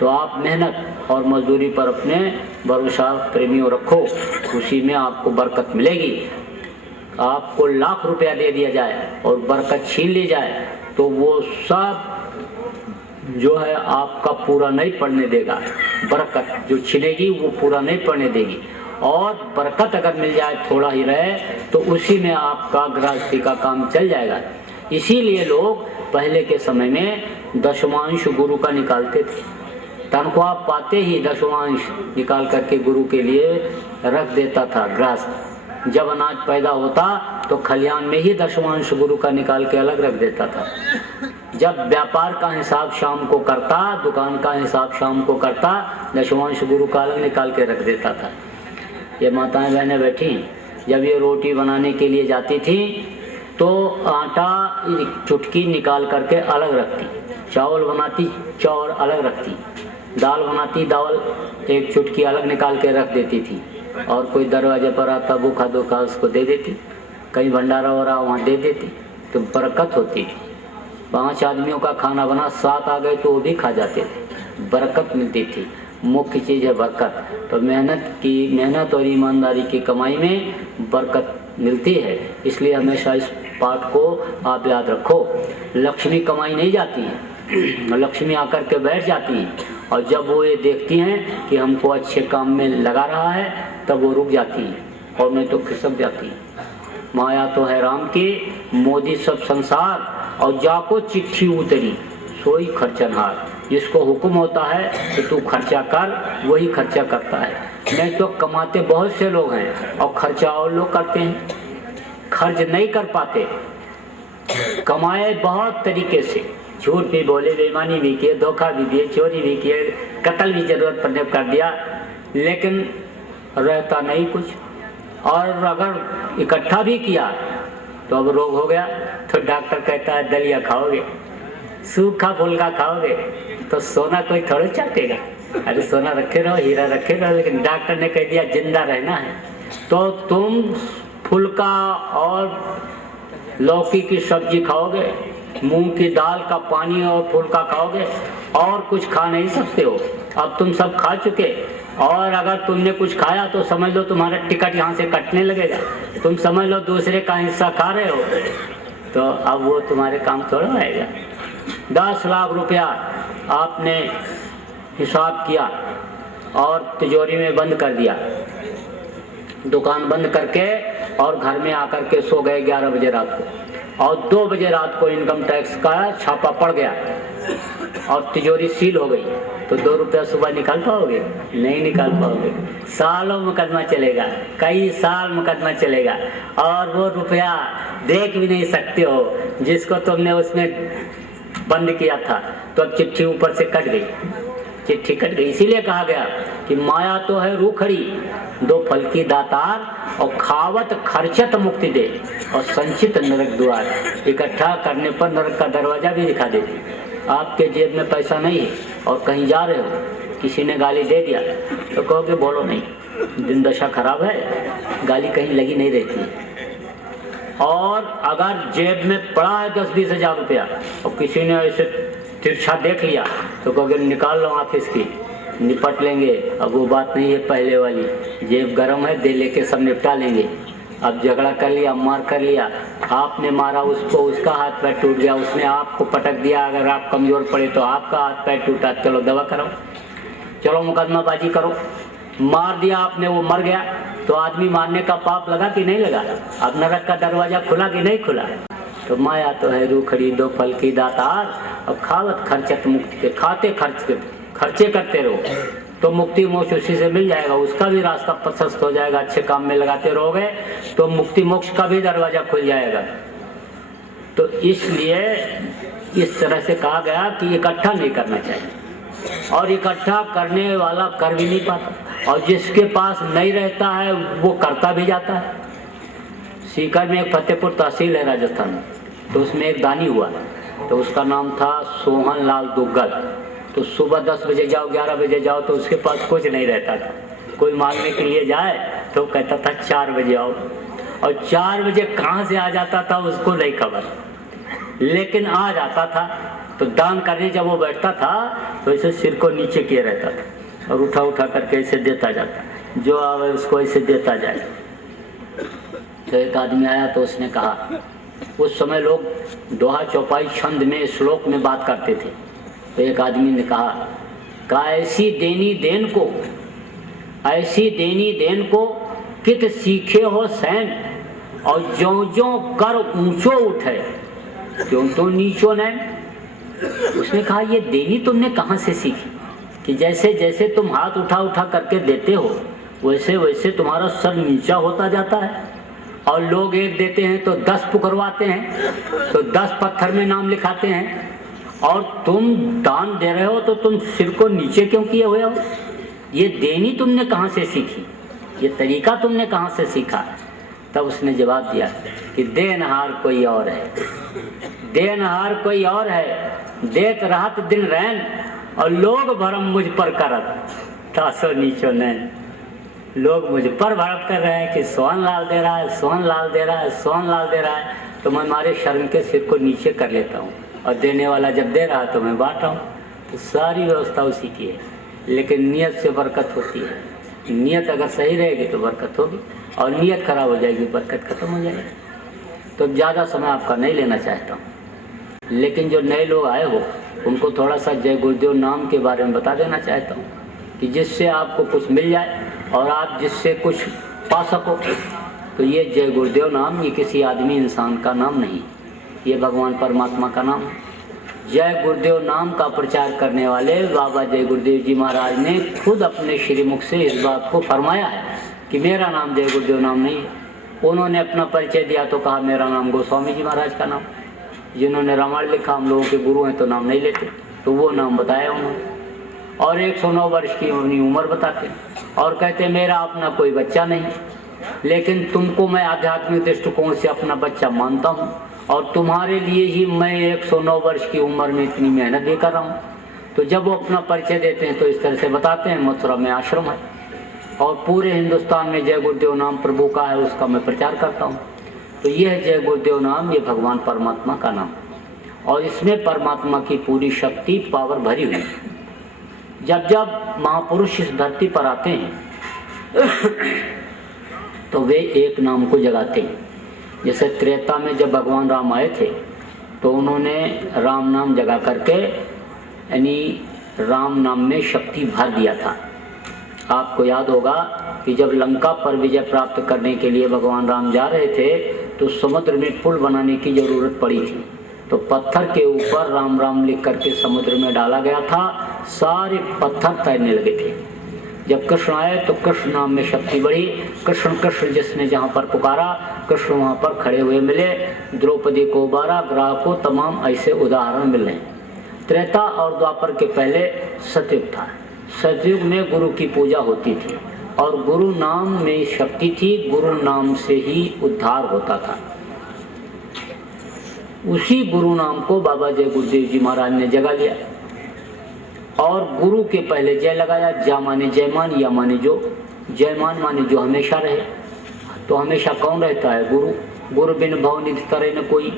तो आप मेहनत और मजदूरी पर अपने भरोसा प्रेमियों रखो, उसी में आपको बरकत मिलेगी। आपको लाख रुपया दे दिया जाए और बरकत छीन ली जाए तो वो सब जो है आपका पूरा नहीं पड़ने देगा। बरकत जो छिनेगी वो पूरा नहीं पड़ने देगी। और बरकत अगर मिल जाए, थोड़ा ही रहे, तो उसी में आपका गृहस्थी का काम चल जाएगा। इसीलिए लोग पहले के समय में दशमांश गुरु का निकालते थे। तनख्वाह पाते ही दशमांश निकाल करके गुरु के लिए रख देता था गृहस्थ। जब अनाज पैदा होता तो खलिहान में ही दशमांश गुरु का निकाल के अलग रख देता था। जब व्यापार का हिसाब शाम को करता, दुकान का हिसाब शाम को करता, दशमांश गुरु का अलग निकाल के रख देता था। ये माताएं बहनें बैठी, जब ये रोटी बनाने के लिए जाती थी तो आटा चुटकी निकाल करके अलग रखती, चावल बनाती चावल अलग रखती, दाल बनाती दाल एक चुटकी अलग निकाल के रख देती थी। और कोई दरवाजे पर आता भूखा धोखा उसको दे देती, कहीं भंडारा हो रहा वहाँ दे देती, तो बरकत होती थी। 5 आदमियों का खाना बना, 7 आ गए तो वो भी खा जाते थे, बरकत मिलती थी। मुख्य चीज़ है बरकत। तो मेहनत और ईमानदारी की कमाई में बरकत मिलती है। इसलिए हमेशा इस पाठ को आप याद रखो। लक्ष्मी कमाई नहीं जाती है, लक्ष्मी आकर के बैठ जाती हैं, और जब वो ये देखती हैं कि हमको अच्छे काम में लगा रहा है तब वो रुक जाती हैं, और नहीं तो खिसक जाती हैं। माया तो है राम की, मोदी सब संसार, और जाको चिट्ठी उतरी सोई खर्चनहार। जिसको हुक्म होता है कि तू खर्चा कर, वही खर्चा करता है। नहीं तो कमाते बहुत से लोग हैं और खर्चा और लोग करते हैं, खर्च नहीं कर पाते। कमाए बहुत तरीके से, झूठ भी बोले, बेईमानी भी किए, धोखा भी दिए, चोरी भी किए, कत्ल भी जरूरत पड़ने पर कर दिया, लेकिन रहता नहीं कुछ। और अगर इकट्ठा भी किया तो अब रोग हो गया तो डॉक्टर कहता है दलिया खाओगे, सूखा फुल्का खाओगे तो सोना कोई थोड़ा चाटेगा। अरे सोना रखे रहो, हीरा रखे रहो, लेकिन डॉक्टर ने कह दिया जिंदा रहना है तो तुम फुल्का और लौकी की सब्जी खाओगे, मूंग की दाल का पानी और फुल्का खाओगे, और कुछ खा नहीं सकते हो। अब तुम सब खा चुके, और अगर तुमने कुछ खाया तो समझ लो तुम्हारा टिकट यहाँ से कटने लगेगा। तुम समझ लो दूसरे का हिस्सा खा रहे हो, तो अब वो तुम्हारे काम थोड़ा आएगा। 10 लाख रुपया आपने हिसाब किया और तिजोरी में बंद कर दिया, दुकान बंद करके, और घर में आकर के सो गए 11 बजे रात को, और 2 बजे रात को इनकम टैक्स का छापा पड़ गया और तिजोरी सील हो गई, तो 2 रुपया सुबह निकाल पाओगे? नहीं निकाल पाओगे। सालों मुकदमा चलेगा, कई साल मुकदमा चलेगा, और वो रुपया देख भी नहीं सकते हो जिसको तुमने उसमें बंद किया था। तो अब चिट्ठी ऊपर से कट गई, चिट्ठी कट गई। इसीलिए कहा गया कि माया तो है रूखड़ी, 2 फल की दातार, और खावत खर्चत मुक्ति दे, और संचित नरक द्वार। इकट्ठा करने पर नरक का दरवाजा भी दिखा देती। आपके जेब में पैसा नहीं है और कहीं जा रहे हो, किसी ने गाली दे दिया तो कहोगे बोलो नहीं, दिन दशा खराब है, गाली कहीं लगी नहीं रहती है। और अगर जेब में पड़ा है 10-20 हजार रुपया और किसी ने ऐसे तिरछा देख लिया तो कहोगे निकाल लो ऑफिस की, निपट लेंगे। अब वो बात नहीं है पहले वाली, जेब गर्म है, दे लेके सब निपटा लेंगे। अब झगड़ा कर लिया, मार कर लिया, आपने मारा उसको, उसका हाथ पैर टूट गया, उसने आपको पटक दिया, अगर आप कमजोर पड़े तो आपका हाथ पैर टूटा, चलो दवा कराओ, चलो मुकदमाबाजी करो। मार दिया आपने, वो मर गया, तो आदमी मारने का पाप लगा कि नहीं लगा? अब नरक का दरवाजा खुला कि नहीं खुला? तो माया तो है रूखड़ी, 2 फल की दातार, और खावत खर्चत मुक्ति के, खाते खर्चे करते रहो तो मुक्ति मोक्ष उसी से मिल जाएगा। उसका भी रास्ता प्रशस्त हो जाएगा, अच्छे काम में लगाते रहोगे तो मुक्ति मोक्ष का भी दरवाजा खुल जाएगा। तो इसलिए इस तरह से कहा गया कि इकट्ठा नहीं करना चाहिए, और इकट्ठा करने वाला कर भी नहीं पाता, और जिसके पास नहीं रहता है वो करता भी जाता है। सीकर में एक फतेहपुर तहसील है राजस्थान में, तो उसमें एक दानी हुआ, तो उसका नाम था सोहन लाल दुग्गल। तो सुबह 10 बजे जाओ, 11 बजे जाओ, तो उसके पास कुछ नहीं रहता था। कोई मांगने के लिए जाए तो कहता था 4 बजे आओ, और 4 बजे कहाँ से आ जाता था उसको नहीं खबर, लेकिन आ जाता था। तो दान करने जब वो बैठता था तो ऐसे सिर को नीचे किए रहता था और उठा उठा करके ऐसे देता जाता, जो आवे उसको ऐसे देता जाए। तो एक आदमी आया तो उसने कहा, उस समय लोग दोहा चौपाई छंद में श्लोक में बात करते थे। तो एक आदमी ने कहा ऐसी देनी देन को कित सीखे हो सैन, और ज्यों कर ऊंचो उठे क्यों तो नीचो नैन। उसने कहा ये देनी तुमने कहाँ से सीखी कि जैसे जैसे तुम हाथ उठा उठा करके देते हो वैसे वैसे तुम्हारा सर नीचा होता जाता है, और लोग एक देते हैं तो 10 पुकरवाते हैं, तो 10 पत्थर में नाम लिखाते हैं, और तुम दान दे रहे हो तो तुम सिर को नीचे क्यों किए हुए हो? ये देनी तुमने कहाँ से सीखी, ये तरीका तुमने कहाँ से सीखा? तब उसने जवाब दिया कि देनहार कोई और है, देनहार कोई और है, देत रात दिन रैन, और लोग भरम मुझ पर करत तासो नीचो नैन। लोग मुझ पर भड़क कर रहे हैं कि सोहन लाल दे रहा है, सोहन लाल दे रहा है, सोहन लाल दे रहा है, तो मैं मारे शर्म के सिर को नीचे कर लेता हूँ, और देने वाला जब दे रहा है तो मैं बांट रहा हूँ। तो सारी व्यवस्था उसी की है, लेकिन नियत से बरकत होती है। नियत अगर सही रहेगी तो बरकत होगी, और नियत खराब हो जाएगी बरकत खत्म हो जाएगी। तो ज़्यादा समय आपका नहीं लेना चाहता हूँ, लेकिन जो नए लोग आए हो उनको थोड़ा सा जय गुरुदेव नाम के बारे में बता देना चाहता हूँ कि जिससे आपको कुछ मिल जाए और आप जिससे कुछ पा सको। तो ये जय गुरुदेव नाम ये किसी आदमी इंसान का नाम नहीं, ये भगवान परमात्मा का नाम है। जय गुरुदेव नाम का प्रचार करने वाले बाबा जय गुरुदेव जी महाराज ने खुद अपने श्रीमुख से इस बात को फरमाया है कि मेरा नाम जय गुरुदेव नाम नहीं है। उन्होंने अपना परिचय दिया तो कहा मेरा नाम गोस्वामी जी महाराज का नाम। जिन्होंने रामायण लिखा हम लोगों के गुरु हैं तो नाम नहीं लेते, तो वो नाम बताया उन्होंने। और 109 वर्ष की अपनी उम्र बताते और कहते मेरा अपना कोई बच्चा नहीं, लेकिन तुमको मैं आध्यात्मिक दृष्टिकोण से अपना बच्चा मानता हूँ, और तुम्हारे लिए ही मैं 109 वर्ष की उम्र में इतनी मेहनत भी कर रहा हूँ। तो जब वो अपना परिचय देते हैं तो इस तरह से बताते हैं मथुरा में आश्रम है और पूरे हिंदुस्तान में जय गुरुदेव नाम प्रभु का है, उसका मैं प्रचार करता हूँ। तो यह जय गुरुदेव नाम ये भगवान परमात्मा का नाम, और इसमें परमात्मा की पूरी शक्ति पावर भरी हुई है। जब जब महापुरुष इस धरती पर आते हैं तो वे एक नाम को जगाते हैं। जैसे त्रेता में जब भगवान राम आए थे तो उन्होंने राम नाम जगा करके यानी राम नाम में शक्ति भर दिया था। आपको याद होगा कि जब लंका पर विजय प्राप्त करने के लिए भगवान राम जा रहे थे तो समुद्र में पुल बनाने की जरूरत पड़ी थी, तो पत्थर के ऊपर राम राम लिख करके समुद्र में डाला गया था। सारे पत्थर तैरने लगे थे। जब कृष्ण आए तो कृष्ण नाम में शक्ति बढ़ी। कृष्ण कृष्ण जिसने जहाँ पर पुकारा कृष्ण वहाँ पर खड़े हुए मिले। द्रौपदी को उबारा, ग्राह को, तमाम ऐसे उदाहरण मिल रहे हैं। त्रेता और द्वापर के पहले सतयुग था। सतयुग में गुरु की पूजा होती थी और गुरु नाम में शक्ति थी, गुरु नाम से ही उद्धार होता था। उसी गुरु नाम को बाबा जय गुरुदेव जी महाराज ने जगा लिया और गुरु के पहले जय लगाया। जा माने जयमान, या माने जो, जयमान माने जो हमेशा रहे। तो हमेशा कौन रहता है? गुरु। गुरु बिन भव निधि तरे न कोई,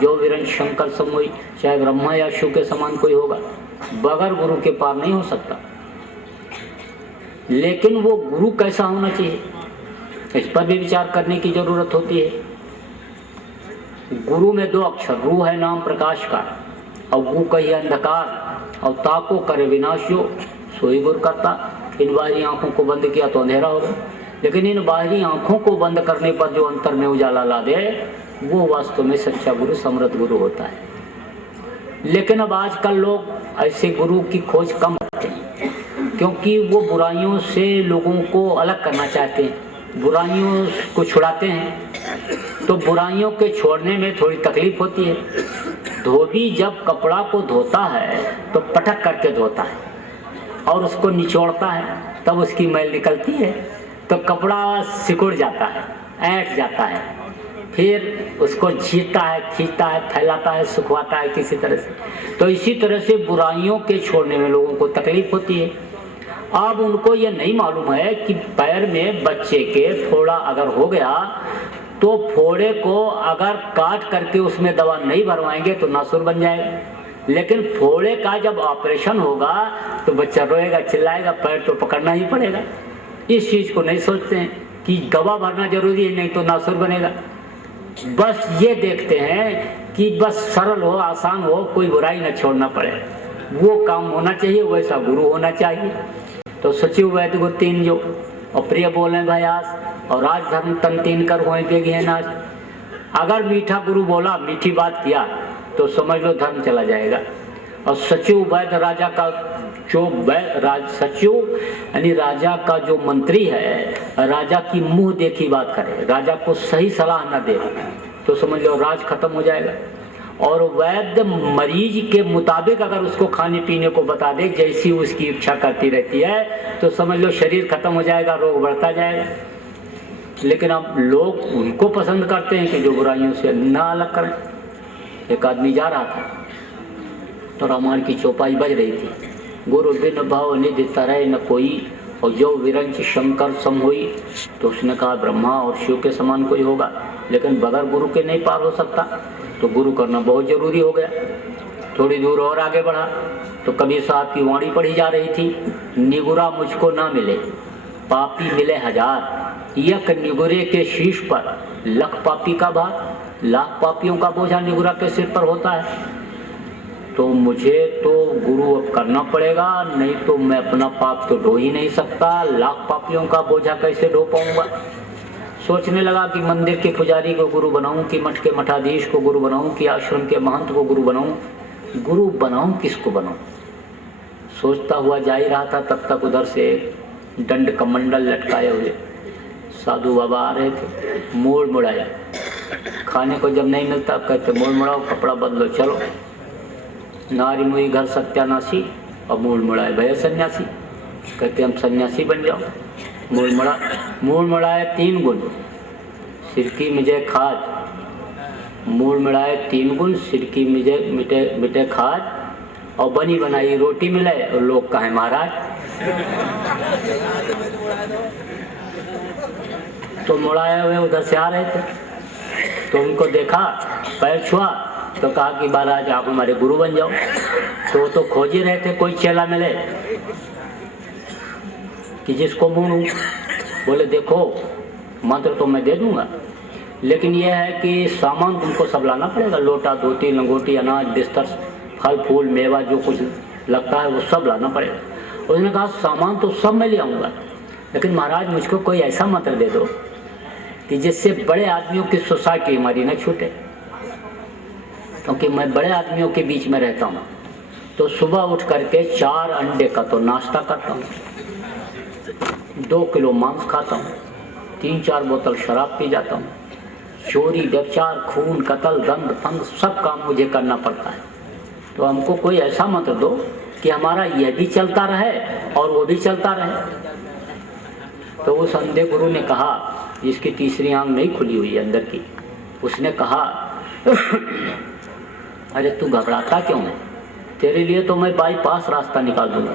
जो विरन शंकर समोई। चाहे ब्रह्मा या शिव के समान कोई होगा, बगैर गुरु के पार नहीं हो सकता। लेकिन वो गुरु कैसा होना चाहिए, इस पर भी विचार करने की जरूरत होती है। गुरु में 2 अक्षर, रू है नाम प्रकाश का, और गु कही अंधकार, और ताको करे विनाश जो, सोई गुरु करता। इन बाहरी आंखों को बंद किया तो अंधेरा होगा, लेकिन इन बाहरी आंखों को बंद करने पर जो अंतर में उजाला ला दे वो वास्तव में सच्चा गुरु, समृद्ध गुरु होता है। लेकिन अब आजकल लोग ऐसे गुरु की खोज कम करते हैं, क्योंकि वो बुराइयों से लोगों को अलग करना चाहते हैं, बुराइयों को छुड़ाते हैं। तो बुराइयों के छोड़ने में थोड़ी तकलीफ होती है। धोबी जब कपड़ा को धोता है तो पटक करके धोता है और उसको निचोड़ता है, तब उसकी मैल निकलती है तो कपड़ा सिकुड़ जाता है, ऐंठ जाता है, फिर उसको झींटता है, खींचता है, फैलाता है, सुखवाता है किसी तरह से। तो इसी तरह से बुराइयों के छोड़ने में लोगों को तकलीफ होती है। अब उनको ये नहीं मालूम है कि पैर में बच्चे के फोड़ा अगर हो गया तो फोड़े को अगर काट करके उसमें दवा नहीं भरवाएंगे तो नासुर बन जाएगा। लेकिन फोड़े का जब ऑपरेशन होगा तो बच्चा रोएगा, चिल्लाएगा, पैर तो पकड़ना ही पड़ेगा। इस चीज को नहीं सोचते हैं कि गवाह भरना जरूरी है, नहीं तो नासुर बनेगा। बस ये देखते हैं कि बस सरल हो, आसान हो, कोई बुराई न छोड़ना पड़े, वो काम होना चाहिए, वैसा गुरु होना चाहिए। तो सचिव वैद्य को 3 जो और प्रिय बोले भयास और राज धर्म तन 3 कर होए बेगी है नाज। अगर मीठा गुरु बोला, मीठी बात किया तो समझ लो धर्म चला जाएगा। और सचिव वैद्य राजा का जो सचिव यानी राजा का जो मंत्री है, राजा की मुंह देखी बात करे, राजा को सही सलाह न दे तो समझ लो राज खत्म हो जाएगा। और वैद्य मरीज के मुताबिक अगर उसको खाने पीने को बता दे जैसी उसकी इच्छा करती रहती है तो समझ लो शरीर खत्म हो जाएगा, रोग बढ़ता जाएगा। लेकिन अब लोग उनको पसंद करते हैं कि जो बुराइयों से ना अलग करें। एक आदमी जा रहा था तो रामायण की चौपाई बज रही थी, गुरु बिन भाव निधि तरह न कोई और जो विरंच शंकर सम हुई। तो उसने कहा ब्रह्मा और शिव के समान कोई होगा, लेकिन बगैर गुरु के नहीं पार हो सकता, तो गुरु करना बहुत जरूरी हो गया। थोड़ी दूर और आगे बढ़ा तो कबीर साहब की वाणी पढ़ी जा रही थी, निगुरा मुझको ना मिले पापी मिले 1000, यक निगुरे के शीश पर लख पापी का भार। लाख पापियों का बोझा निगुरा के सिर पर होता है, तो मुझे तो गुरु अब करना पड़ेगा, नहीं तो मैं अपना पाप तो ढो ही नहीं सकता, लाख पापियों का बोझा कैसे ढो पाऊंगा। सोचने लगा कि मंदिर के पुजारी को गुरु बनाऊं, कि मठ के मठाधीश को गुरु बनाऊं, कि आश्रम के महंत को गुरु बनाऊं। गुरु बनाऊं किसको बनाऊं, सोचता हुआ जा ही रहा था, तब तक उधर से दंड कमंडल लटकाए हुए साधु बाबा आ रहे थे। मोड़ मुड़ाया, खाने को जब नहीं मिलता कहते मोड़ मुड़ाओ, कपड़ा बदलो, चलो। नारी मुई घर सत्यानाशी और मूल मुड़ाए भय सन्यासी, कहते हम सन्यासी बन जाओ। मूल मुड़ाए 3 गुण, सिरकी मिजे खाज। मूल मिलाए 3 गुण, सिरकी मिजे मिटे खाज, और बनी बनाई रोटी मिले और लोग कहें महाराज। तो मुड़ाए हुए उधर से आ रहे थे तो उनको देखा, पैर छुआ तो कहा कि महाराज आप हमारे गुरु बन जाओ। तो वो तो खोज ही रहे थे कोई चेला मिले कि जिसको मुड़ूं। बोले देखो मंत्र तो मैं दे दूंगा, लेकिन यह है कि सामान तुमको सब लाना पड़ेगा, लोटा धोती लंगोटी अनाज बिस्तर फल फूल मेवा जो कुछ लगता है वो सब लाना पड़ेगा। उसने कहा सामान तो सब मैं ले आऊँगा, लेकिन महाराज मुझको कोई ऐसा मंत्र दे दो कि जिससे बड़े आदमियों की सोसाइटी हमारी न छूटे, क्योंकि मैं बड़े आदमियों के बीच में रहता हूँ। तो सुबह उठ करके 4 अंडे का तो नाश्ता करता हूँ, 2 किलो मांस खाता हूँ, 3-4 बोतल शराब पी जाता हूँ, चोरी व्यभिचार खून कत्ल दंड फंद सब काम मुझे करना पड़ता है। तो हमको कोई ऐसा मंत्र दो कि हमारा यह भी चलता रहे और वो भी चलता रहे। तो उस अंधे गुरु ने कहा, जिसकी तीसरी आंख नहीं खुली हुई है अंदर की, उसने कहा अरे तू घबराता क्यों है, तेरे लिए तो मैं बाईपास रास्ता निकाल दूंगा।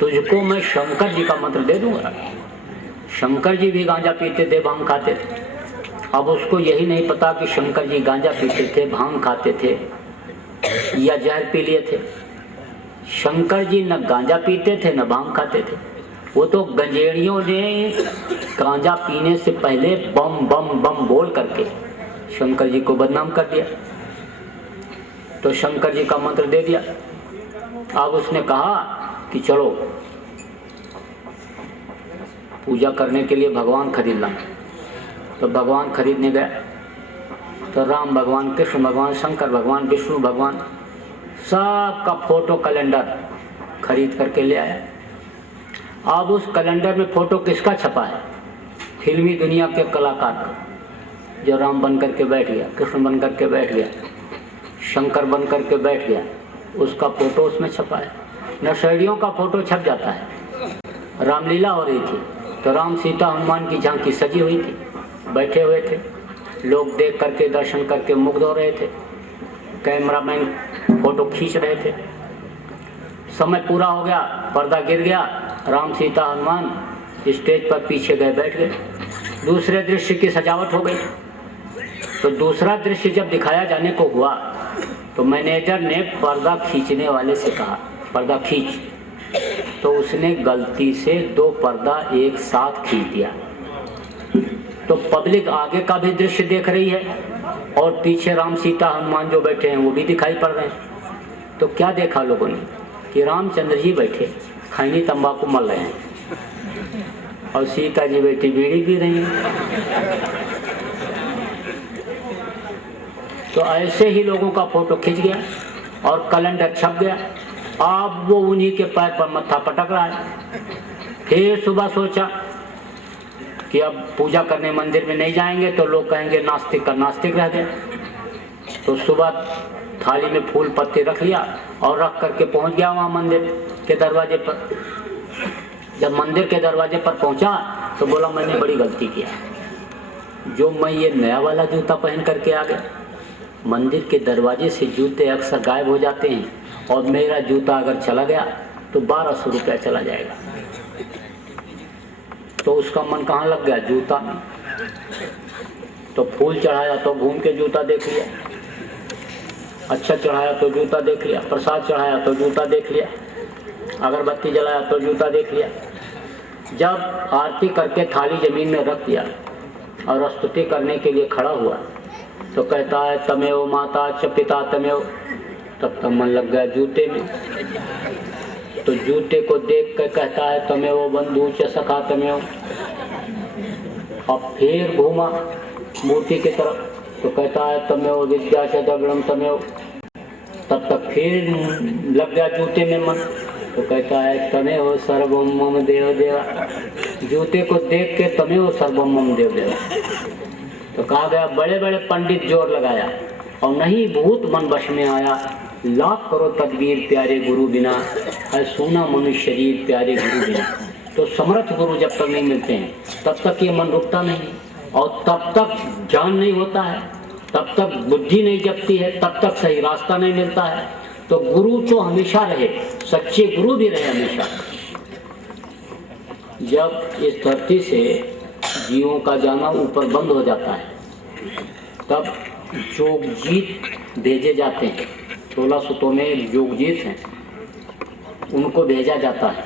तुझको मैं शंकर जी का मंत्र दे दूंगा। शंकर जी भी गांजा पीते थे, भांग खाते थे। अब उसको यही नहीं पता कि शंकर जी गांजा पीते थे, भांग खाते थे या जहर पी लिए थे। शंकर जी न गांजा पीते थे न भांग खाते थे। वो तो गंजेड़ियों ने गांजा पीने से पहले बम बम बम बोल करके शंकर जी को बदनाम कर दिया। तो शंकर जी का मंत्र दे दिया। अब उसने कहा कि चलो पूजा करने के लिए भगवान खरीद ला। तो भगवान खरीदने गया तो राम भगवान, कृष्ण भगवान, शंकर भगवान, विष्णु भगवान सबका फोटो कैलेंडर खरीद करके ले आया। अब उस कैलेंडर में फोटो किसका छपा है? फिल्मी दुनिया के कलाकार का, जो राम बन करके बैठ गया, कृष्ण बन करके बैठ गया, शंकर बन करके बैठ गया, उसका फोटो उसमें छपा है। नशेड़ियों का फोटो छप जाता है। रामलीला हो रही थी तो राम सीता हनुमान की झांकी सजी हुई थी, बैठे हुए थे, लोग देख करके दर्शन करके मुग्ध हो रहे थे। कैमरामैन फोटो खींच रहे थे। समय पूरा हो गया, पर्दा गिर गया, राम सीता हनुमान स्टेज पर पीछे गए बैठ गए। दूसरे दृश्य की सजावट हो गई। तो दूसरा दृश्य जब दिखाया जाने को हुआ तो मैनेजर ने पर्दा खींचने वाले से कहा पर्दा खींच, तो उसने गलती से 2 पर्दा एक साथ खींच दिया। तो पब्लिक आगे का भी दृश्य देख रही है और पीछे राम सीता हनुमान जो बैठे हैं वो भी दिखाई पड़ रहे हैं। तो क्या देखा लोगों ने कि रामचंद्र जी बैठे खैनी तंबाकू मल रहे हैं और सीता जी बैठी बीड़ी पी रही हैं। तो ऐसे ही लोगों का फोटो खिंच गया और कैलेंडर छप गया। अब वो उन्हीं के पैर पर मत्था पटक रहा है। फिर सुबह सोचा कि अब पूजा करने मंदिर में नहीं जाएंगे तो लोग कहेंगे नास्तिक का नास्तिक रह गया। तो सुबह थाली में फूल पत्ते रख लिया और रख करके पहुंच गया वहां मंदिर के दरवाजे पर। जब मंदिर के दरवाजे पर पहुंचा तो बोला मैंने बड़ी गलती किया जो मैं ये नया वाला जूता पहन करके आ गया। मंदिर के दरवाजे से जूते अक्सर गायब हो जाते हैं और मेरा जूता अगर चला गया तो 1200 रुपया चला जाएगा। तो उसका मन कहाँ लग गया जूता में। तो फूल चढ़ाया तो घूम के जूता देख लिया, अच्छा चढ़ाया तो जूता देख लिया, प्रसाद चढ़ाया तो जूता देख लिया, अगरबत्ती जलाया तो जूता देख लिया। जब आरती करके थाली जमीन में रख दिया और स्तुति करने के लिए खड़ा हुआ तो कहता है तमेव माता च पिता तमेव। तब तक मन लग गया जूते में। तो जूते को देख कर कहता है तमेव बंधु च सखा तमेव। अब फिर घूमा मूर्ति की तरफ तो कहता है तमेव विद्या च दगड़म तमेव। तब तक फिर लग गया जूते में मन तो कहता है तमेव सर्वम मम देव देवा। जूते को देख के तमेव सर्वम मम देव देवा। तो कहा गया बड़े बड़े पंडित जोर लगाया और नहीं भूत मन वश में आया। लाख करो तदबीर प्यारे गुरु बिना, है सोना मनुष्य शरीर प्यारे गुरु बिना। तो समर्थ गुरु जब तक नहीं मिलते हैं तब तक ये मन रुकता नहीं और तब तक ज्ञान नहीं होता है, तब तक बुद्धि नहीं जगती है, तब तक सही रास्ता नहीं मिलता है। तो गुरु तो हमेशा रहे, सच्चे गुरु भी रहे हमेशा। जब इस धरती से जीवों का जाना ऊपर बंद हो जाता है तब जोगजीत भेजे जाते हैं। 16 सुतों में जोगजीत हैं, उनको भेजा जाता है।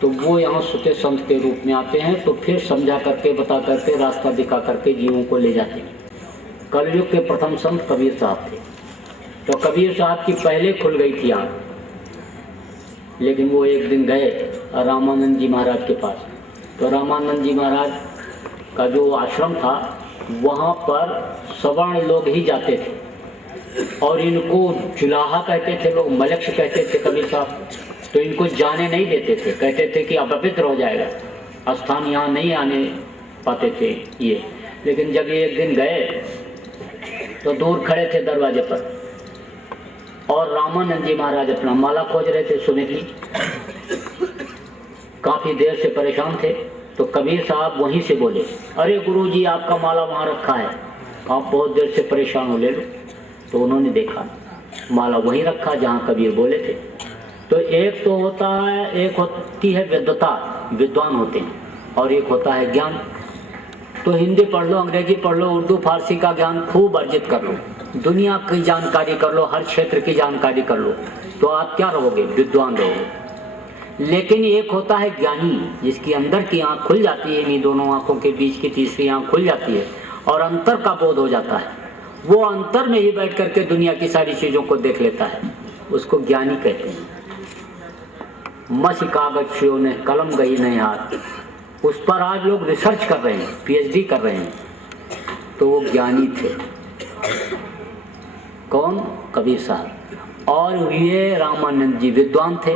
तो वो यहाँ सुते संत के रूप में आते हैं तो फिर समझा करके बता करके रास्ता दिखा करके जीवों को ले जाते हैं। कलयुग के प्रथम संत कबीर साहब थे। तो कबीर साहब की पहले खुल गई थी आँख, लेकिन वो एक दिन गए रामानंद जी महाराज के पास। तो रामानंद जी महाराज का जो आश्रम था वहाँ पर सवर्ण लोग ही जाते थे और इनको जुलाहा कहते थे लोग, मलक्ष कहते थे कबीर साहब। तो इनको जाने नहीं देते थे, कहते थे कि अपवित्र हो जाएगा, स्थान यहाँ नहीं आने पाते थे ये। लेकिन जब ये एक दिन गए तो दूर खड़े थे दरवाजे पर और रामानंद जी महाराज अपना माला खोज रहे थे सुने की। काफी देर से परेशान थे तो कबीर साहब वहीं से बोले अरे गुरुजी आपका माला वहाँ रखा है, आप बहुत देर से परेशान हो, ले लो। तो उन्होंने देखा माला वहीं रखा जहाँ कबीर बोले थे। तो एक तो होता है, एक होती है विद्वता, विद्वान होते हैं, और एक होता है ज्ञान। तो हिंदी पढ़ लो, अंग्रेजी पढ़ लो, उर्दू फारसी का ज्ञान खूब अर्जित कर लो, दुनिया की जानकारी कर लो, हर क्षेत्र की जानकारी कर लो, तो आप क्या रहोगे, विद्वान रहोगे। लेकिन एक होता है ज्ञानी जिसकी अंदर की आंख खुल जाती है, इन्हीं दोनों आंखों के बीच की तीसरी आंख खुल जाती है और अंतर का बोध हो जाता है। वो अंतर में ही बैठ करके दुनिया की सारी चीजों को देख लेता है, उसको ज्ञानी कहते हैं। मसी कागज ने कलम गई नहीं हाथ, उस पर आज लोग रिसर्च कर रहे हैं, पीएचडी कर रहे हैं। तो वो ज्ञानी थे। कौन? कबीर साहब। और ये रामानंद जी विद्वान थे।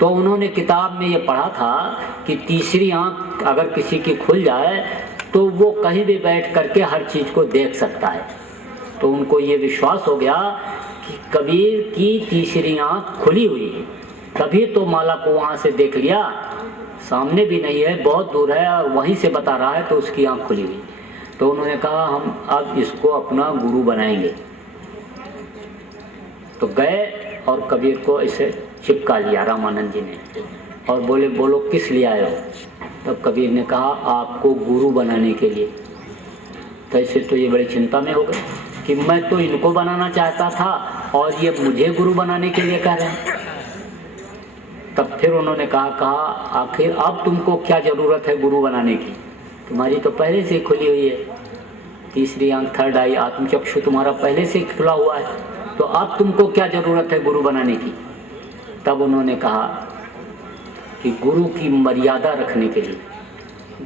तो उन्होंने किताब में ये पढ़ा था कि तीसरी आंख अगर किसी की खुल जाए तो वो कहीं भी बैठ करके हर चीज को देख सकता है। तो उनको ये विश्वास हो गया कि कबीर की तीसरी आंख खुली हुई है, तभी तो माला को वहां से देख लिया, सामने भी नहीं है, बहुत दूर है और वहीं से बता रहा है, तो उसकी आंख खुली हुई। तो उन्होंने कहा हम अब इसको अपना गुरु बनाएंगे। तो गए और कबीर को इसे चिपका लिया रामानंद जी ने और बोले बोलो किस लिए आए हो। तब कबीर ने कहा आपको गुरु बनाने के लिए। तो ऐसे तो ये बड़ी चिंता में हो गए कि मैं तो इनको बनाना चाहता था और ये मुझे गुरु बनाने के लिए कह रहे हैं। तब फिर उन्होंने कहा आखिर अब तुमको क्या जरूरत है गुरु बनाने की? तुम्हारी तो पहले से खुली हुई है, तीसरी आंख, थर्ड आई, आत्मचक्षु तुम्हारा पहले से खुला हुआ है, तो अब तुमको क्या जरूरत है गुरु बनाने की? तब उन्होंने कहा कि गुरु की मर्यादा रखने के लिए,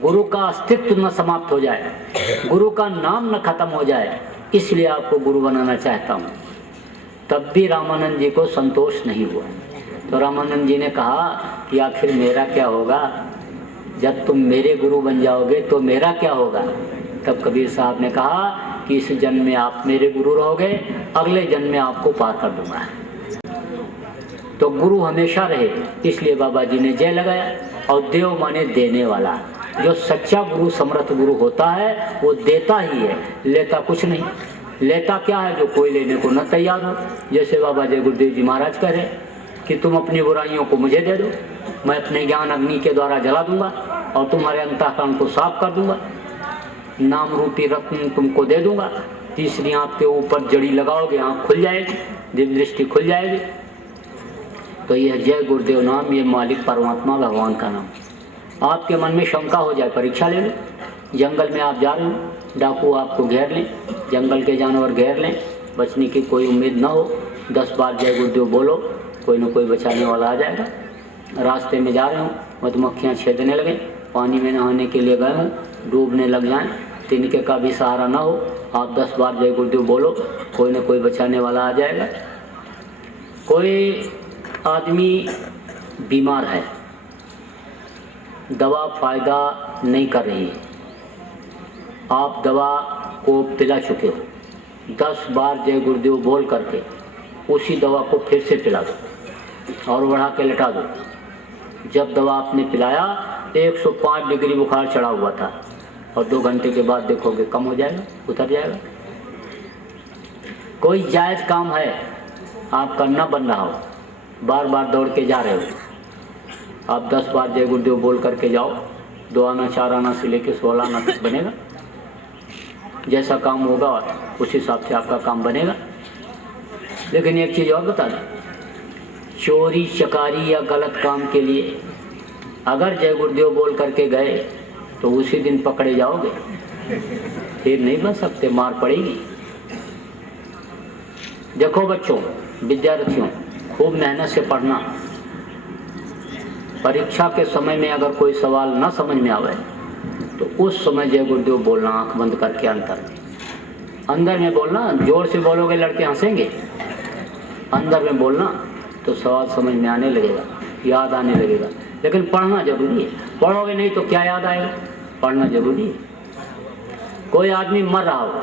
गुरु का अस्तित्व न समाप्त हो जाए, गुरु का नाम न खत्म हो जाए, इसलिए आपको गुरु बनाना चाहता हूँ। तब भी रामानंद जी को संतोष नहीं हुआ। तो रामानंद जी ने कहा कि आखिर मेरा क्या होगा? जब तुम मेरे गुरु बन जाओगे तो मेरा क्या होगा? तब कबीर साहब ने कहा कि इस जन्म में आप मेरे गुरु रहोगे, अगले जन्म में आपको पार कर दूंगा। तो गुरु हमेशा रहे, इसलिए बाबा जी ने जय लगाया। और देव माने देने वाला। जो सच्चा गुरु, समर्थ गुरु होता है वो देता ही है, लेता कुछ नहीं। लेता क्या है? जो कोई लेने को न तैयार हो। जैसे बाबा जय गुरुदेव जी महाराज कह रहे कि तुम अपनी बुराइयों को मुझे दे दो, मैं अपने ज्ञान अग्नि के द्वारा जला दूंगा और तुम्हारे अंतःकरण को साफ कर दूंगा, नाम रूपी रत्न तुमको दे दूंगा। तीसरी आंख के ऊपर जड़ी लगाओगे, आंख खुल जाएगी, दिव्य दृष्टि खुल जाएगी। तो यह जय गुरुदेव नाम, ये मालिक परमात्मा भगवान का नाम। आपके मन में शंका हो जाए, परीक्षा ले लो। जंगल में आप जा रहे हो, डाकू आपको घेर लें, जंगल के जानवर घेर लें, बचने की कोई उम्मीद ना हो, 10 बार जय गुरुदेव बोलो, कोई न कोई बचाने वाला आ जाएगा। रास्ते में जा रहे हो, मधुमक्खियाँ छेदने लगे, पानी में नहाने के लिए गए हों, डूबने लग जाएं, तिनके का भी सहारा ना हो, आप 10 बार जय गुरुदेव बोलो, कोई न कोई बचाने वाला आ जाएगा। कोई आदमी बीमार है, दवा फायदा नहीं कर रही है, आप दवा को पिला चुके हो, 10 बार जय गुरुदेव बोल करके उसी दवा को फिर से पिला दो और बढ़ा के लटा दो। जब दवा आपने पिलाया 105 डिग्री बुखार चढ़ा हुआ था और 2 घंटे के बाद देखोगे कम हो जाएगा, उतर जाएगा। कोई जायज़ काम है, आपका न बन रहा हो, बार बार दौड़ के जा रहे हो, आप 10 बार जय गुरुदेव बोल करके जाओ, 2 आना 4 आना से लेके 16 आना तक बनेगा। जैसा काम होगा उस हिसाब से आपका काम बनेगा। लेकिन एक चीज़ और बता दें, चोरी चकारी या गलत काम के लिए अगर जय गुरुदेव बोल करके गए तो उसी दिन पकड़े जाओगे, फिर नहीं बच सकते, मार पड़ेगी। देखो बच्चों, विद्यार्थियों, खूब मेहनत से पढ़ना। परीक्षा के समय में अगर कोई सवाल ना समझ में आवे तो उस समय जय गुरुदेव बोलना, आंख बंद करके अंदर में बोलना। जोर से बोलोगे लड़के हंसेंगे, अंदर में बोलना तो सवाल समझ में आने लगेगा, याद आने लगेगा। लेकिन पढ़ना जरूरी है, पढ़ोगे नहीं तो क्या याद आएगा? पढ़ना जरूरी है। कोई आदमी मर रहा हो,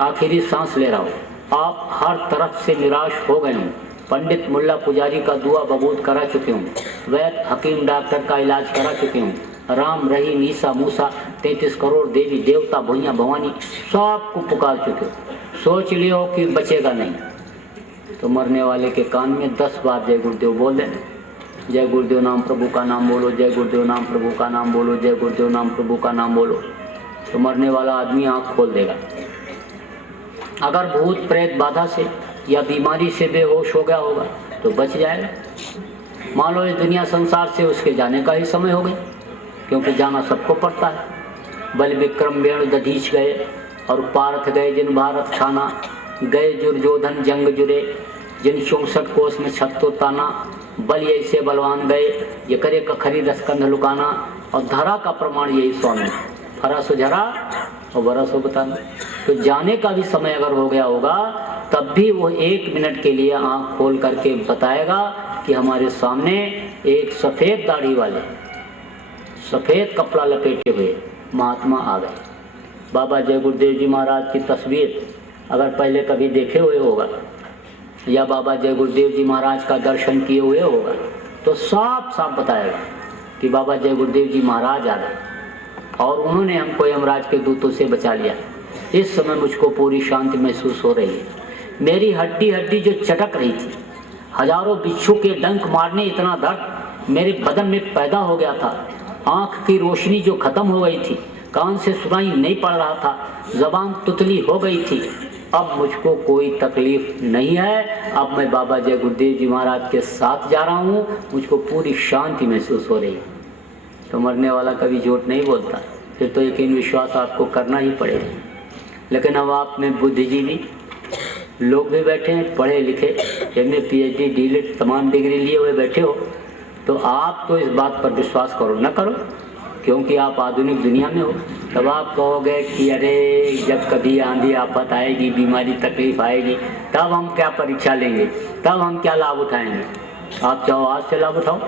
आखिरी सांस ले रहा हो, आप हर तरफ से निराश हो गए हों, पंडित मुल्ला पुजारी का दुआ बबूद करा चुके हूँ, वैद्य हकीम डॉक्टर का इलाज करा चुके हूँ, राम रहीम ईसा मूसा 33 करोड़ देवी देवता भैया भवानी सबको पुकार चुके हो, सोच लियो कि बचेगा नहीं, तो मरने वाले के कान में 10 बार जय गुरुदेव बोल देना। जय गुरुदेव नाम प्रभु का नाम बोलो, जय गुरुदेव नाम प्रभु का नाम बोलो, जय गुरुदेव नाम प्रभु का नाम बोलो, तो मरने वाला आदमी आँख खोल देगा। अगर भूत प्रेत बाधा से या बीमारी से बेहोश हो गया होगा तो बच जाएगा। मान लो इस दुनिया संसार से उसके जाने का ही समय हो गया, क्योंकि जाना सबको पड़ता है। बल विक्रम वेणु दधीच गए और पारथ गए जिन भारत खाना, गए दुर्योधन जंग जुरे जिन 64 कोस में छत्तो ताना, बल ऐसे बलवान गए ये करे कखरी रसकंध लुकाना, और धरा का प्रमाण यही स्वामी, हरा सो झरा और बरा सो बताना। तो जाने का भी समय अगर हो गया होगा तब भी वो 1 मिनट के लिए आंख खोल करके बताएगा कि हमारे सामने एक सफ़ेद दाढ़ी वाले, सफ़ेद कपड़ा लपेटे हुए महात्मा आ गए। बाबा जय गुरुदेव जी महाराज की तस्वीर अगर पहले कभी देखे हुए होगा या बाबा जय गुरुदेव जी महाराज का दर्शन किए हुए होगा तो साफ साफ बताएगा कि बाबा जय गुरुदेव जी महाराज आ गए और उन्होंने हमको यमराज के दूतों से बचा लिया। इस समय मुझको पूरी शांति महसूस हो रही है। मेरी हड्डी हड्डी जो चटक रही थी, हजारों बिच्छू के डंक मारने इतना दर्द मेरे बदन में पैदा हो गया था, आँख की रोशनी जो खत्म हो गई थी, कान से सुनाई नहीं पड़ रहा था, ज़बान तुतली हो गई थी। अब मुझको कोई तकलीफ नहीं है। अब मैं बाबा जय गुरुदेव जी महाराज के साथ जा रहा हूँ, मुझको पूरी शांति महसूस हो रही है। तो मरने वाला कभी झूठ नहीं बोलता, फिर तो यकीन विश्वास आपको करना ही पड़ेगा। लेकिन अब आप में बुद्धिजीवी लोग भी बैठे हैं, पढ़े लिखे, एमए पीएचडी डीलिट तमाम डिग्री लिए हुए बैठे हो, तो आप तो इस बात पर विश्वास करो न करो, क्योंकि आप आधुनिक दुनिया में हो। तब आप कहोगे कि अरे जब कभी आंधी आफत आएगी, बीमारी तकलीफ आएगी, तब हम क्या परीक्षा लेंगे, तब हम क्या लाभ उठाएंगे। आप चाहो आज से लाभ उठाओ।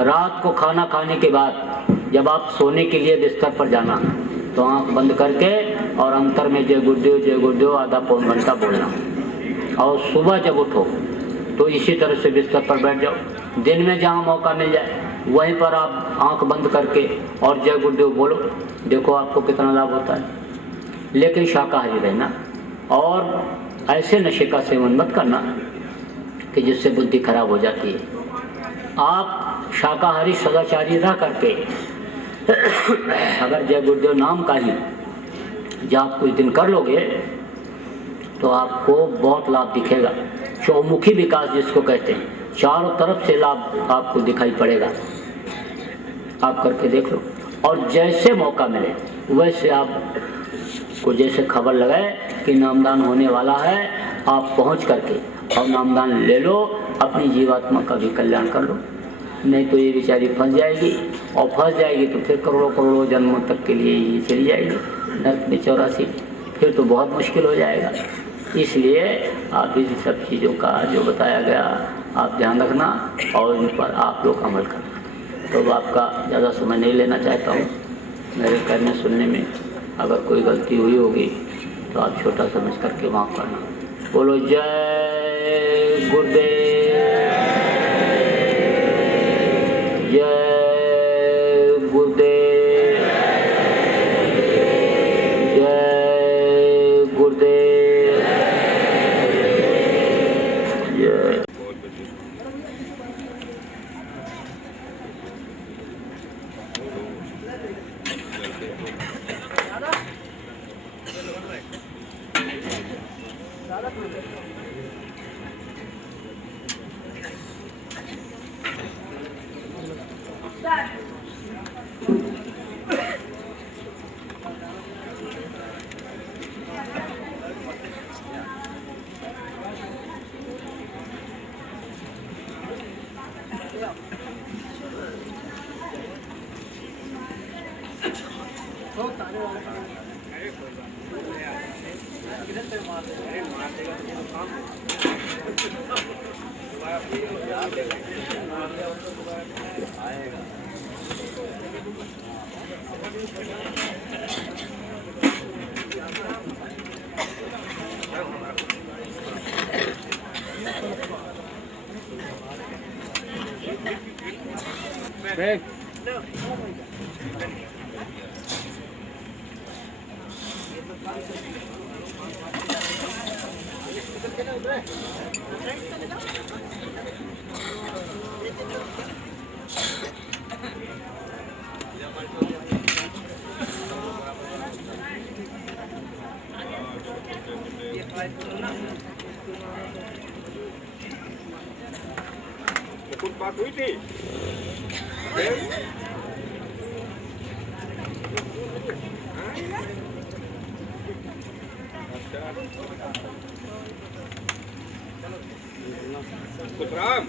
रात को खाना खाने के बाद जब आप सोने के लिए बिस्तर पर जाना, तो आंख बंद करके और अंतर में जय गुरुदेव आधा पौन घंटा बोलना, और सुबह जब उठो तो इसी तरह से बिस्तर पर बैठ जाओ। दिन में जहाँ मौका मिल जाए वहीं पर आप आंख बंद करके और जय गुरुदेव बोलो, देखो आपको कितना लाभ होता है। लेकिन शाकाहारी रहना, और ऐसे नशे का सेवन मत करना कि जिससे बुद्धि खराब हो जाती है। आप शाकाहारी सदाचारी रह करके अगर जय गुरुदेव नाम का ही जाप कुछ दिन कर लोगे तो आपको बहुत लाभ दिखेगा। चौमुखी विकास जिसको कहते हैं, चारों तरफ से लाभ आपको दिखाई पड़ेगा। आप करके देख लो, और जैसे मौका मिले वैसे आप को जैसे खबर लगाए कि नामदान होने वाला है, आप पहुंच करके और नामदान ले लो, अपनी जीवात्मा का भी कल्याण कर लो। नहीं तो ये बेचारी फंस जाएगी, और फंस जाएगी तो फिर करोड़ों करोड़ों जन्मों तक के लिए ये चली जाएगी नर्क में 84, फिर तो बहुत मुश्किल हो जाएगा। इसलिए आप इन सब चीज़ों का जो बताया गया आप ध्यान रखना और इन पर आप लोग अमल करना। तो आपका ज़्यादा समय नहीं लेना चाहता हूँ। मेरे कहने सुनने में अगर कोई गलती हुई होगी तो आप छोटा समझ करके माफ़ करना। बोलो जय गुरुदेव, जय गुरुदेव, जय गुरुदेव, जय। कुछ बात हुई थी? कुछ राम